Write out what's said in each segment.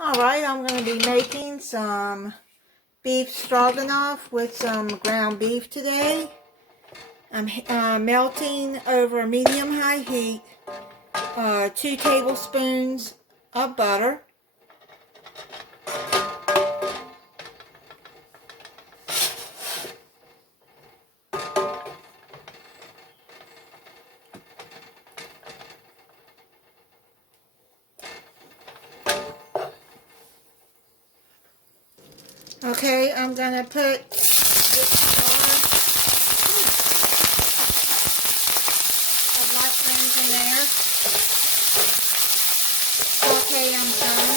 Alright, I'm going to be making some beef stroganoff with some ground beef today. I'm melting over medium-high heat 2 tablespoons of butter. Okay, I'm going to put this jar of mushrooms in there. Okay, I'm done.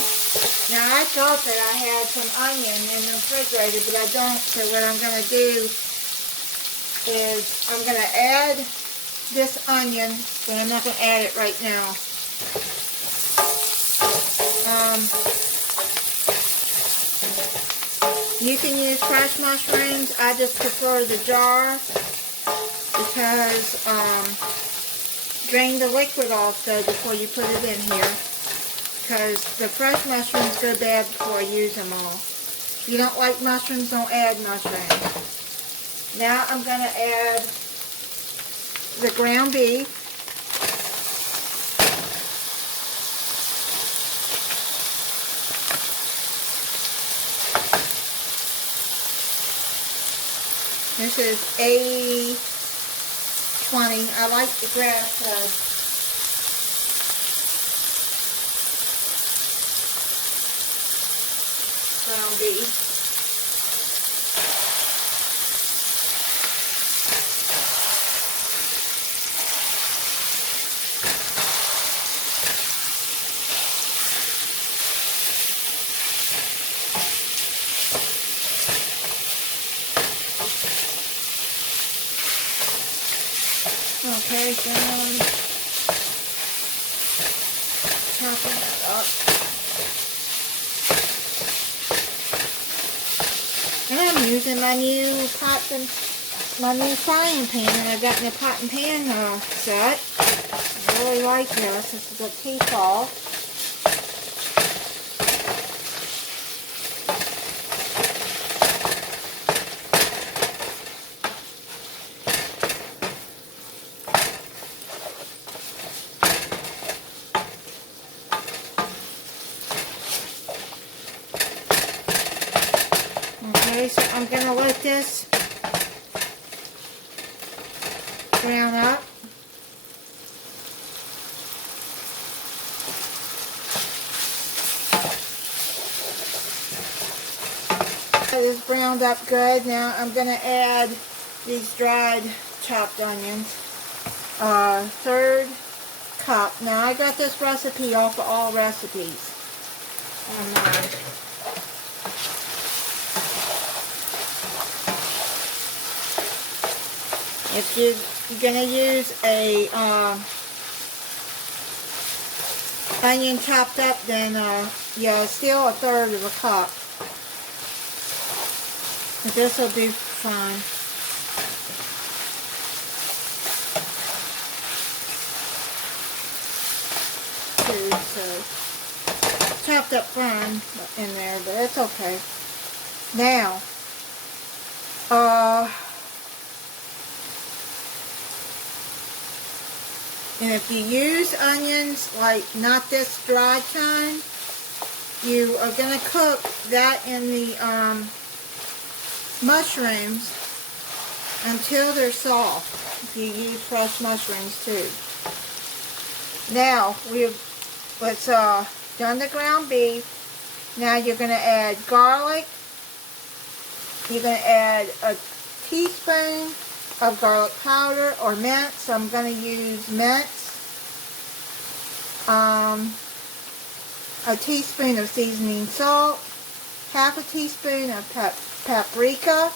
Now, I thought that I had some onion in the refrigerator, but I don't. So what I'm going to do is I'm going to add this onion, but I'm not going to add it right now. You can use fresh mushrooms. I just prefer the jar because drain the liquid off though before you put it in here, because the fresh mushrooms go bad before I use them all. If you don't like mushrooms, don't add mushrooms. Now I'm going to add the ground beef. This is A20. I like the grass fed. Ground beef. Okay, so chopping that up. And I'm using my new frying pan that I got in the pot and pan set. I really like this. This is a Tefal. Okay, so I'm going to let this brown up. It is browned up good. Now I'm going to add these dried chopped onions. 1/3 cup. Now I got this recipe off of All Recipes online. If you're going to use a onion chopped up, then yeah, still 1/3 of a cup. But this will do fine. Too, so chopped up fine in there, but it's okay. Now, and if you use onions, like not this dry kind, you are going to cook that in the mushrooms until they're soft. If you use fresh mushrooms too. Now, let's done the ground beef. Now you're going to add garlic. You're going to add a teaspoon of garlic powder or mint, so I'm going to use mint. A teaspoon of seasoning salt, half a teaspoon of paprika,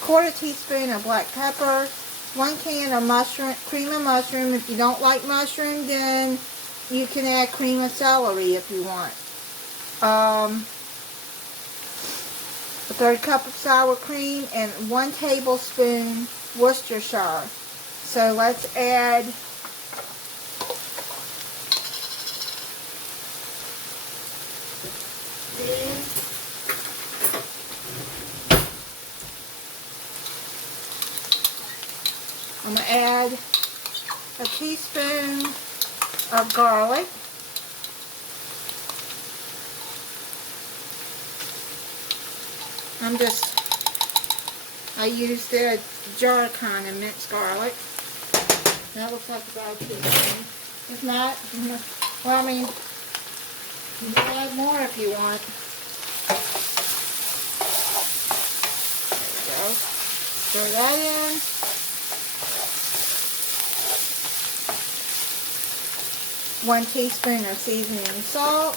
1/4 teaspoon of black pepper, 1 can of cream of mushroom. If you don't like mushroom, then you can add cream of celery if you want. 1/3 cup of sour cream and 1 tablespoon Worcestershire. So let's add I'm going to add a teaspoon of garlic. I used the jar kind of minced garlic. That looks like about a teaspoon. If not, well, I mean, you can add more if you want. There we go. Throw that in. One teaspoon of seasoning salt.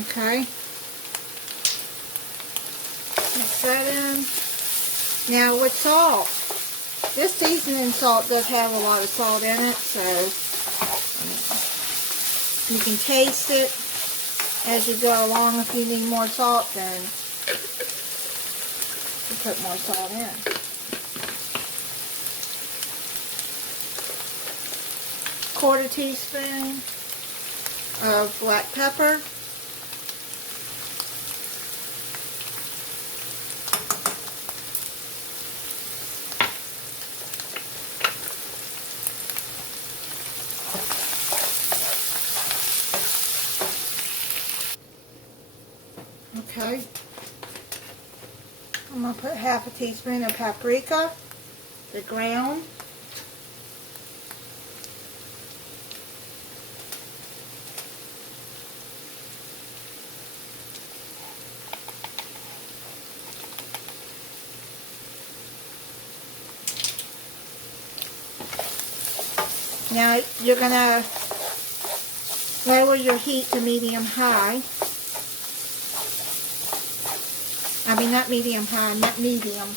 Okay. Mix that in. Now with salt, this seasoning salt does have a lot of salt in it, so you can taste it as you go along. If you need more salt, then you put more salt in. Quarter teaspoon of black pepper. Okay, I'm going to put half a teaspoon of paprika, the ground. Now you're going to lower your heat to medium-high. I mean, not medium-high, not medium.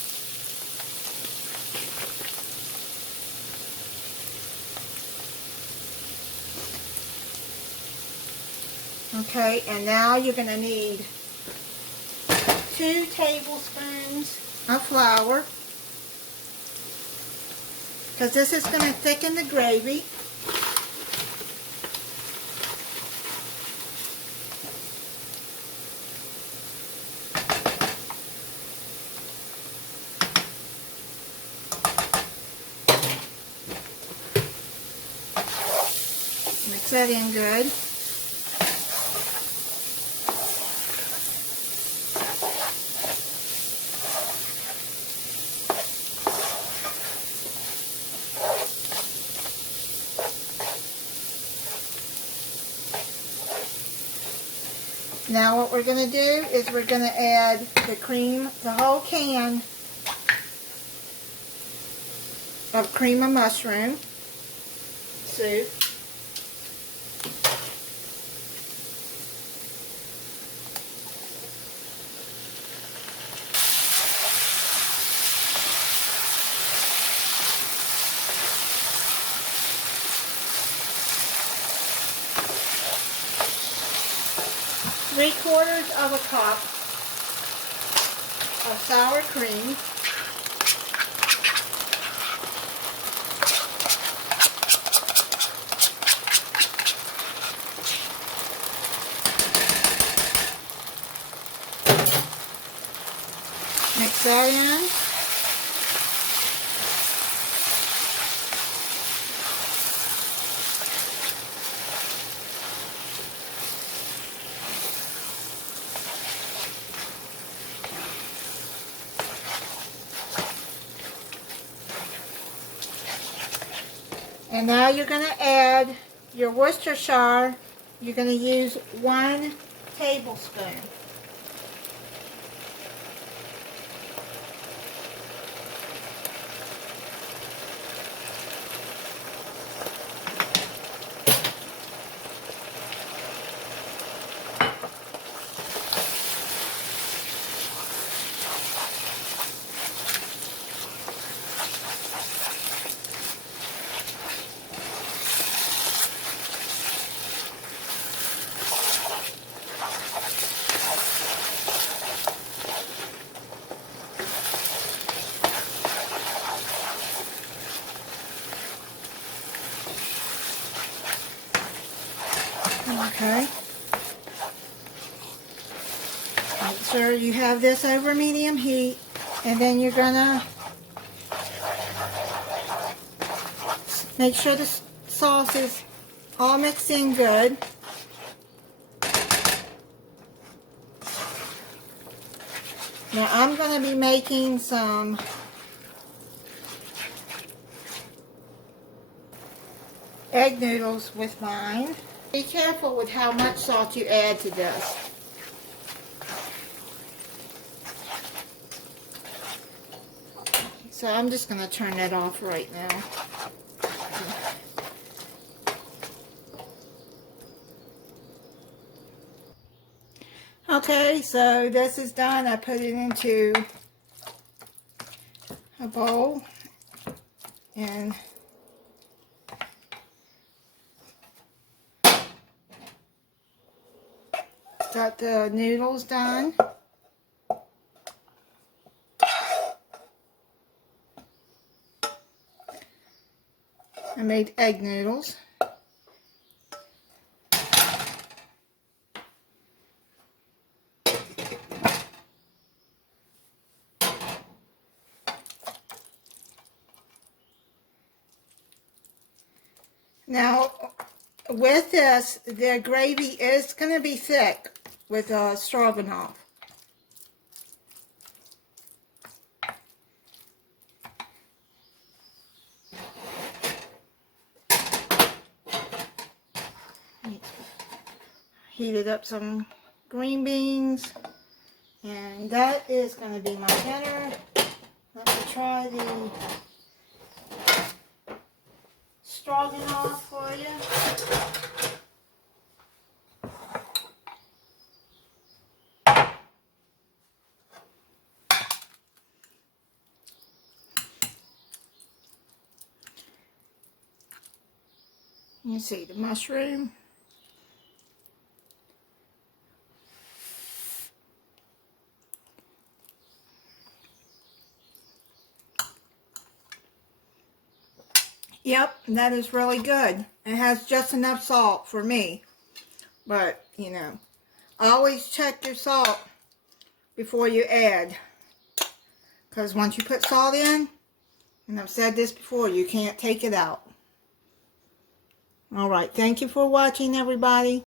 Okay, and now you're going to need 2 tablespoons of flour, because this is going to thicken the gravy. Mix that in good. Now what we're going to do is we're going to add the cream, the whole can of cream of mushroom soup. Three-quarters of a cup of sour cream. Mix that in. And now you're going to add your Worcestershire. You're going to use 1 tablespoon. Okay. Make sure you have this over medium heat, and then you're gonna make sure the sauce is all mixed in good. Now I'm going to be making some egg noodles with mine. Be careful with how much salt you add to this. So I'm just going to turn that off right now. Okay, so this is done. I put it into a bowl and got the noodles done. I made egg noodles. Now, with this, the gravy is going to be thick with stroganoff. Heated up some green beans, and that is going to be my dinner. Let me try the stroganoff for you. You see the mushroom. Yep, that is really good. It has just enough salt for me. But, you know, always check your salt before you add. Because once you put salt in, and I've said this before, you can't take it out. Alright, thank you for watching, everybody.